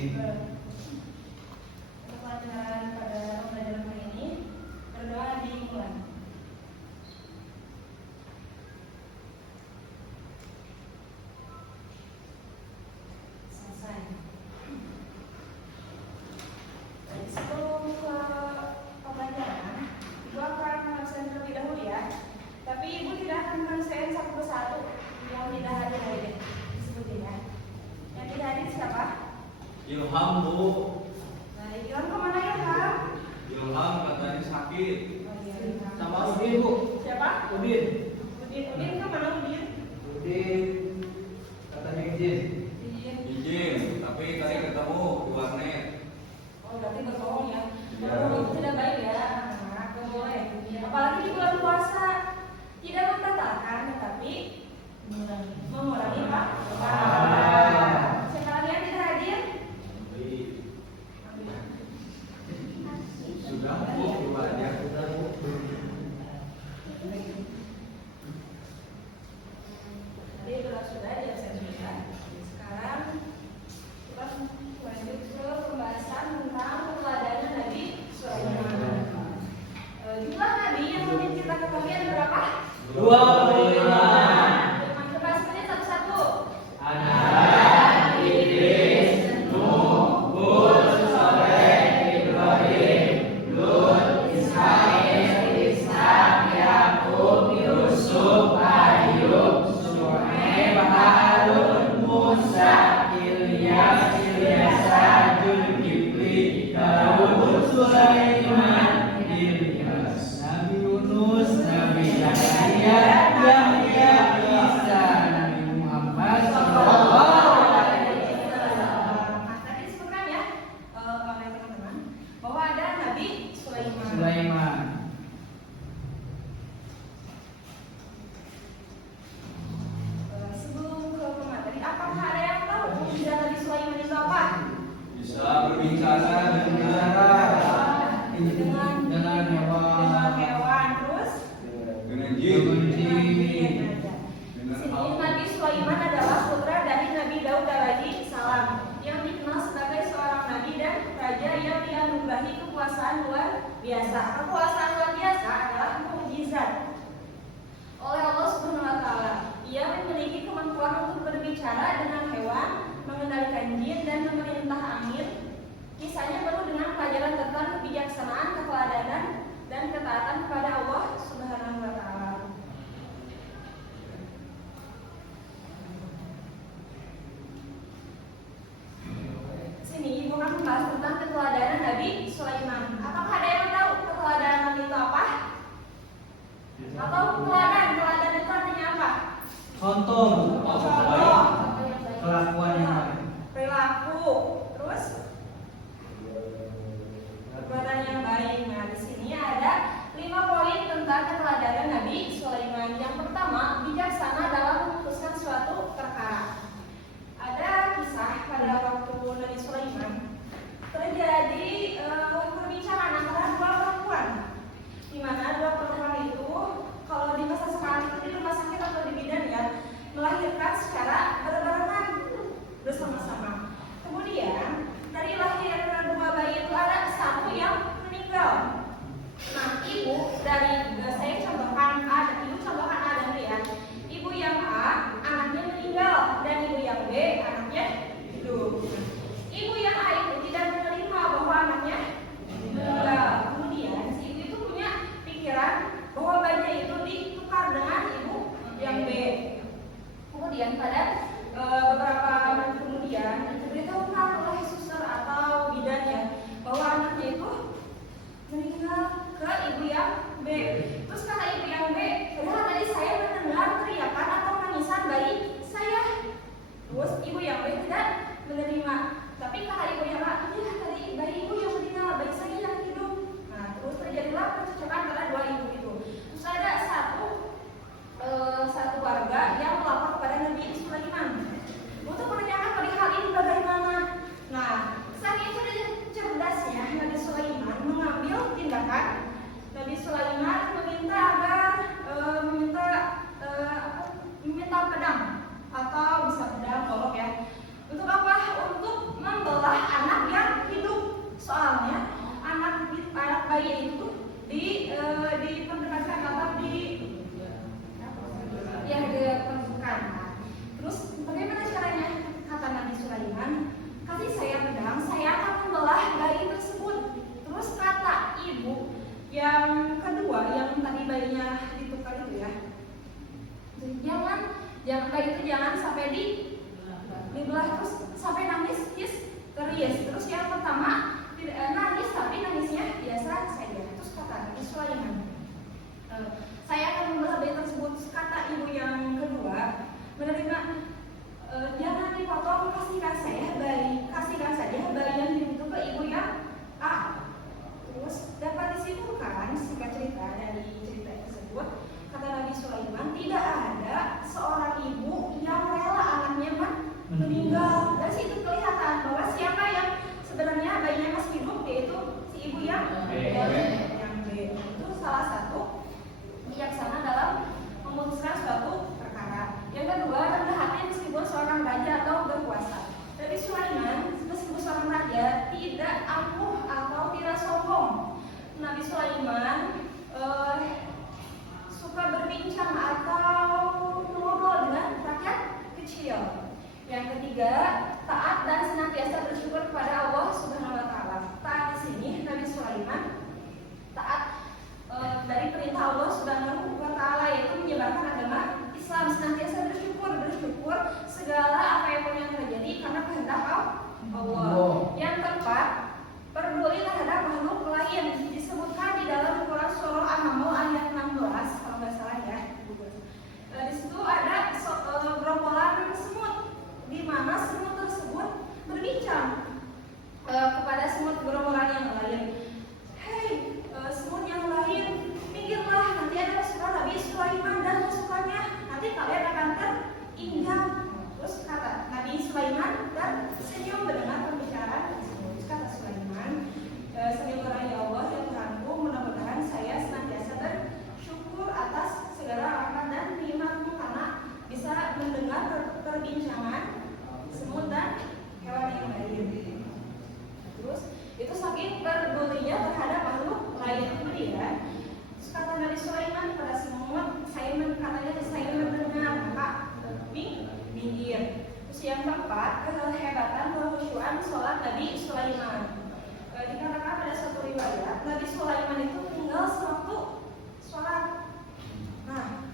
Untuk pelajaran pada pembelajaran kali ini, berdoa dimulai. Selesai. Sebelum ke pembelajaran, Ibu akan mengabsen terlebih dahulu ya. Tapi Ibu tidak akan mengabsen satu persatu yang tidak hadir hari ini. Disebutin ya. Yang tidak hadir siapa? Ilham, Bu. Nah, Ilham kemana Ilham? Ilham katanya sakit. Oh iya, Ilham. Sama Udin, Bu. Siapa? Udin. Udin kemana Udin? Udin katanya izin. Izin, tapi tadi ketemu di warnet. Oh, berarti berbohong ya. Iya. Berbohong itu tidak baik ya. Nah, tidak boleh. Apalagi di bulan puasa. Tidak membatalkan, tetapi mengurangi apa? Sekali yang tidak hadir. Sudah, Bu, coba aja. Tadi sudah di absen sudah. Sekarang kita lanjut ke pembahasan tentang keteladanan Nabi Sulaiman. Jumlah Nabi yang memimpin kita kembali ada berapa? 25. Coba sebutin satu-satu. Adam, Idris, Nuh, Hud, Saleh, Ibrahim, Lut, Ismail, Ishak, Yakub, Yusuf, Ayub, Syuaib, Harun, Musa, Ilyas, Ilyasa, Zulkifli, Daud, Sulaiman, Ilyas, Nabi Yunus, Nabi Yahya, Yahya, Isa, Nabi Muhammad, Sallallahu Alaihi Wasallam. Nah, tadi disebutkan ya oleh teman-teman bahwa ada Nabi Sulaiman. Sulaiman. Sebelum ke pemateri, apakah ada yang tahu fungsi Nabi Sulaiman itu apa? Bisa berbicara dengan Dengan hewan, terus dengan jin. Sini Nabi Sulaiman adalah putra dari Nabi Daud alaihi salam yang dikenal sebagai seorang nabi dan raja yang dianugerahi kekuasaan luar biasa. Kekuasaan luar biasa adalah mukjizat oleh Allah Subhanahu wa taala. Ia memiliki kemampuan untuk berbicara dengan hewan, mengendalikan jin dan memerintah angin. Kisahnya penuh dengan pelajaran tentang kebijaksanaan, keteladanan dan ketaatan kepada Allah Subhanahu wa taala. Sini Ibu akan membahas tentang keteladanan Nabi Sulaiman. Apakah ada yang tahu keteladanan itu apa? Atau teladan itu artinya apa? Contoh, Contoh, kelakuan yang baik. perilaku, terus perbuatan yang baik. Nah, di sini ada 5 poin tentang keteladanan Nabi Sulaiman. Yang pertama, bijaksana dalam memutuskan suatu perkara. Ada kisah pada waktu Nabi Sulaiman terjadi perbicaraan antara 2 perempuan, di mana 2 perempuan itu kalau di masa sekarang itu di rumah sakit atau di bidan ya melahirkan secara berbarengan bersama-sama. Kemudian dari lahir 2 bayi itu ada 1 yang meninggal. Nah, ibu dari saya contohkan A, ibu contohkan A dan B ya. Ibu yang A anaknya meninggal dan ibu yang B anaknya hidup. Ibu yang A itu tidak menerima bahwa anaknya meninggal. Kemudian si ibu itu punya pikiran bahwa bayinya itu ditukar dengan ibu yang B. Kemudian pada beberapa menit kemudian diberitahukan oleh suster atau bidan ya bahwa anaknya itu meninggal ke ibu yang B. Terus kata ibu yang B, padahal tadi saya mendengar teriakan atau tangisan bayi saya. Terus ibu yang B tidak menerima. Tapi kata ibu yang A, iya tadi bayi ibu yang meninggal, bayi saya yang hidup. Nah, terus terjadilah percekcokan antara 2 ibu itu. Terus ada satu warga yang melapor kepada Nabi Sulaiman untuk menanyakan perihal ini bagaimana. Nah, saking cerdasnya Nabi Sulaiman mengambil tindakan. Nabi Sulaiman meminta agar meminta pedang atau bisa pedang golok ya. Untuk apa? Untuk membelah nangis. Terus yang pertama nangis, tapi nangisnya biasa saja. Terus kata Nabi Sulaiman, saya akan membelah bayi tersebut. Kata ibu yang kedua, menerima, jangan dipotong, kasihkan saja bayi yang hidup itu ke ibu yang A. Terus dapat disimpulkan singkat cerita dari cerita tersebut, kata Nabi Sulaiman, tidak ada seorang ibu yang rela anaknya meninggal. Dari situ kelihatan bahwa siapa yang sebenarnya bayinya masih hidup, yaitu si ibu yang B. Itu salah satu bijaksana dalam memutuskan suatu perkara. Yang kedua, rendah hati meskipun seorang raja atau berkuasa. Nabi Sulaiman meskipun seorang raja tidak angkuh atau tidak sombong. Nabi Sulaiman suka berbincang atau ngobrol dengan rakyat kecil. Yang ketiga, taat dan senantiasa bersyukur kepada Allah Subhanahu wa taala. Taat di sini Nabi Sulaiman taat dari perintah Allah Subhanahu wa taala, yaitu menyebarkan agama Islam, senantiasa bersyukur segala apa yang terjadi karena kehendak Allah. Yang keempat, peduli terhadap makhluk lain. Disebutkan di dalam Quran surah An-Naml ayat 16 kalau nggak salah ya. Di situ ada gerombolan semut, di mana semut tersebut berbincang kepada semut gerombolan yang lain. Hei, semut yang lain, minggirlah, nanti ada pasukan Nabi Sulaiman dan pasukannya, nanti kalian akan terinjak. Terus kata Nabi Sulaiman dan senyum mendengar pembicaraan tersebut. Kata Sulaiman, sembahlah ya Allah ya Tuhanku, mudah-mudahan saya senantiasa bersyukur atas segala rahmat dan nikmat-Mu karena bisa mendengar perbincangan semut dan hewan yang lain. Terus itu saking pedulinya terhadap makhluk lain. Kemudian kata Nabi Sulaiman kepada semut, saya mendengar, maka minggir. Terus yang keempat, kehebatan kekhusyuan sholat Nabi Sulaiman. Dikatakan pada satu riwayat, Nabi Sulaiman itu tinggal sewaktu sholat. Nah,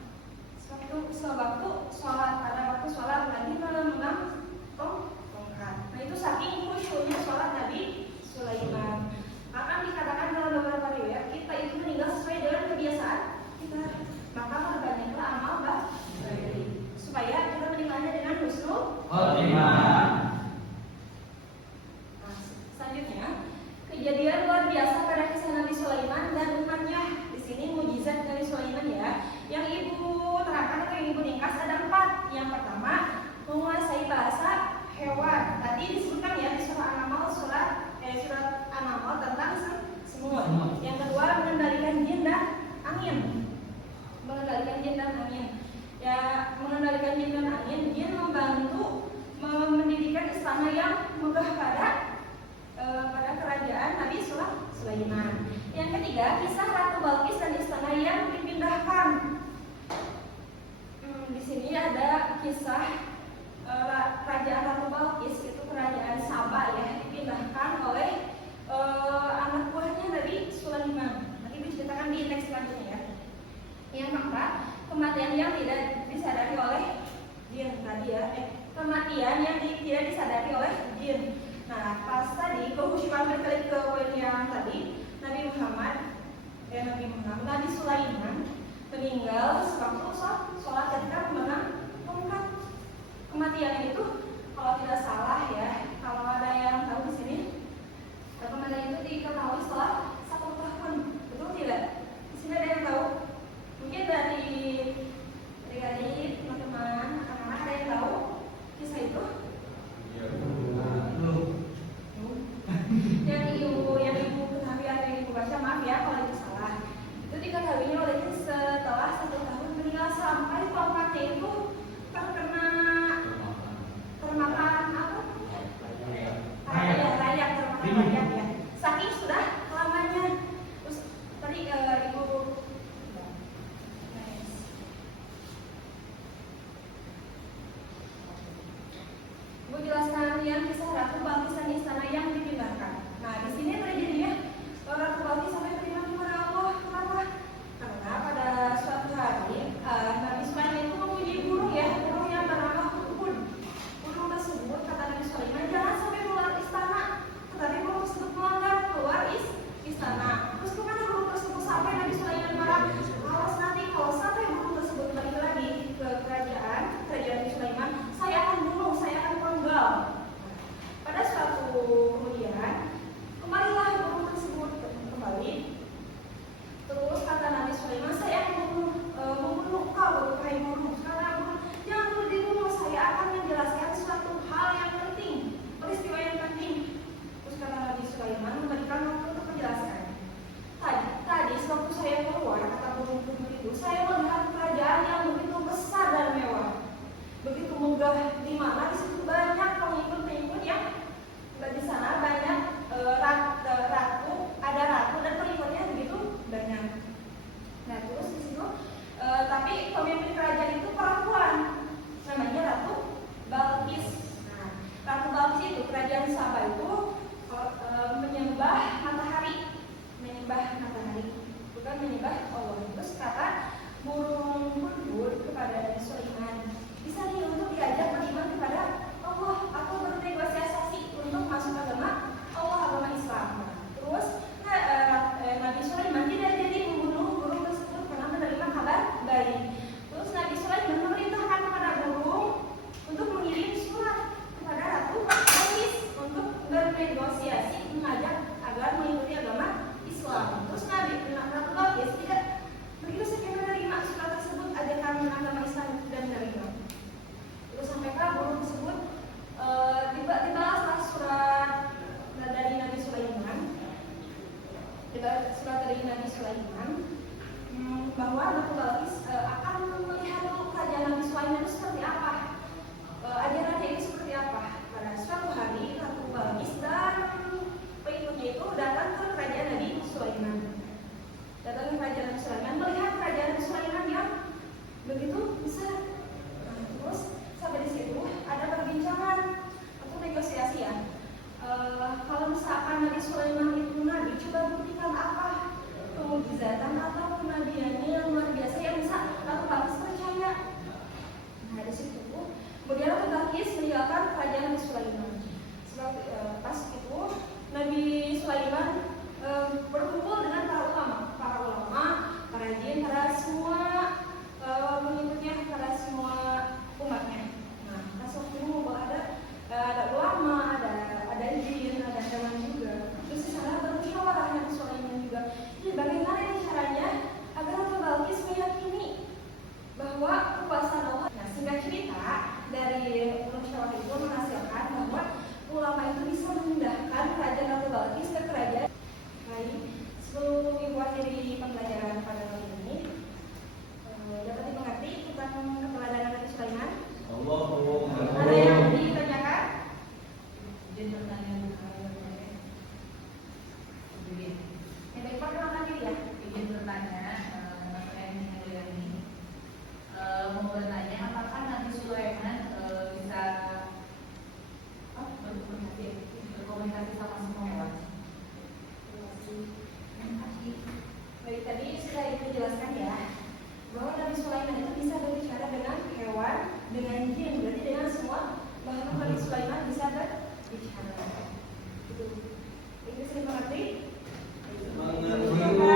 sewaktu sholat, pada waktu sholat Nabi memegang tongkat. Nah, itu saking khusyuknya sholat Nabi Sulaiman. Akan dikatakan dalam beberapa riwayat, kita itu meninggal sesuai dengan kebiasaan kita, maka perbanyaklah amal baik supaya kita meninggalnya dengan husnul khotimah. Nah, selanjutnya kejadian luar biasa pada kisah Nabi Sulaiman dan umatnya. Di sini mujizat Nabi Sulaiman ya. Yang ibu terangkan atau yang ibu ringkas ada 4. Yang pertama, menguasai bahasa hewan. Tadi disebutkan ya di surah An-Naml surat An-Naml tentang semut. Yang kedua, mengendalikan jin dan angin. Ya, mengendalikan jin dan angin. Jin membantu mendirikan istana yang megah pada kerajaan Nabi Sulaiman. Yang ketiga, kisah Ratu Balqis dan istana yang dipindahkan. Di sini ada kisah kerajaan Ratu Balqis, itu kerajaan Saba ya, dipindahkan oleh anak buahnya Nabi Sulaiman. Nanti diceritakan di teks selanjutnya ya. Yang keempat, kematian yang tidak disadari oleh jin tadi ya. Kematian yang tidak disadari oleh jin. Nah, pas tadi kekhusyuan berkali ke poin yang tadi, Nabi Sulaiman meninggal sewaktu sholat ketika memegang tongkat. Kematian itu kalau tidak salah ya, kalau ada yang tahu di sini, kematian itu diketahui setelah 1 tahun, betul tidak? Di sini ada yang tahu? Mungkin dari adik-adik, teman-teman, anak-anak ada yang tahu kisah itu? Yang ibu ketahui atau yang ibu baca, maaf ya kalau itu salah. Itu diketahuinya oleh setelah 1 tahun meninggal sampai tongkatnya itu terkena termakan apa? Rayap ya. Saking sudah lamanya. Terus tadi ibu jelaskan yang kisah Ratu Balqis dan istana yang dipindahkan. Nah, di sini terjadinya Ratu Balqis sampai beriman kepada Allah. Kenapa? Karena pada suatu hari Nabi Sulaiman itu memuji burung yang bernama Hudhud. Burung tersebut kata Nabi Sulaiman, jangan sampai keluar istana meninggal. Pada suatu kemudian, kembalilah burung tersebut kembali. Terus kata Nabi Sulaiman, saya membunuh kau, wahai burung. Kata burung, jangan perlu dibunuh, saya akan menjelaskan suatu hal yang penting, peristiwa yang penting. Terus kata Nabi Sulaiman memberikan waktu untuk menjelaskan. Tadi sewaktu saya keluar, kata burung itu, saya melihat kerajaan yang begitu besar dan mewah, begitu megah, di mana di situ banyak pengikut-pengikut yang di sana banyak ratu, ada ratu dan pengikutnya begitu banyak. Nah terus di situ, tapi pemimpin kerajaan itu perempuan, namanya Ratu Balqis. Nah, Ratu Balqis itu kerajaan Saba itu menyembah matahari, bukan menyembah Allah. Terus kata burung hudhud kepada Nabi Sulaiman, bisa nih untuk diajak beriman kepada Allah atau bernegosiasi untuk masuk agama Allah, agama Islam. Terus Nabi Sulaiman tidak jadi membunuh burung tersebut karena menerima kabar baik. Terus Nabi Sulaiman memerintahkan kepada burung untuk mengirim surat kepada Ratu Balqis untuk bernegosiasi, mengajak agar mengikuti agama Islam. Terus Ratu Balqis tidak begitu saja menerima surat tersebut, ajakan agama Islam dan menerima. Terus sampaikan burung tersebut dibalaslah surat dari Nabi Sulaiman, bahwa Ratu Balqis akan melihat kerajaan Nabi Sulaiman itu seperti apa, ajarannya itu seperti apa. Pada suatu hari Ratu Balqis dan pengikutnya itu datang ke kerajaan Nabi Sulaiman. Melihat kerajaan Nabi Sulaiman yang begitu besar. Terus sampai di situ ada perbincangan atau negosiasi ya. Kalau misalkan Nabi Sulaiman itu nabi, coba buktikan apa pemujizatan atau kenabiannya yang luar biasa yang bisa Ratu Balqis percaya. Nah di situ kemudian Ratu Balqis meninggalkan kerajaan Nabi Sulaiman. Pas itu Nabi Sulaiman berkumpul dengan para ulama, para jin, para semua pengikutnya, para semua umatnya. Nah, pas waktu itu ada ulama, ada jin, ada hewan juga. Terus di sana bermusyawarah Nabi Sulaiman juga. Jadi bagaimana caranya agar Ratu Balqis meyakini bahwa kekuasaan Allah. Nah, singkat cerita dari musyawarah itu menghasilkan bahwa ulama itu bisa memindahkan kerajaan Ratu Balqis ke kerajaan lain. Sebelum ibu akhiri pembelajaran pada kali ini, dapat dimengerti tentang keteladanan Nabi Sulaiman? Ada yang ditanyakan? Izin bertanya. Yang baik perkenalkan diri ya. Izin bertanya, saya ini mau bertanya apakah Nabi Sulaiman bisa berkomunikasi sama semua hewan? Baik, tadi sudah ibu jelaskan ya bahwa Nabi Sulaiman itu bisa berbicara dengan hewan, dengan jin, berarti dengan semua bahkan Nabi Sulaiman bisa berbicara. Itu bisa dimengerti? Mengerti.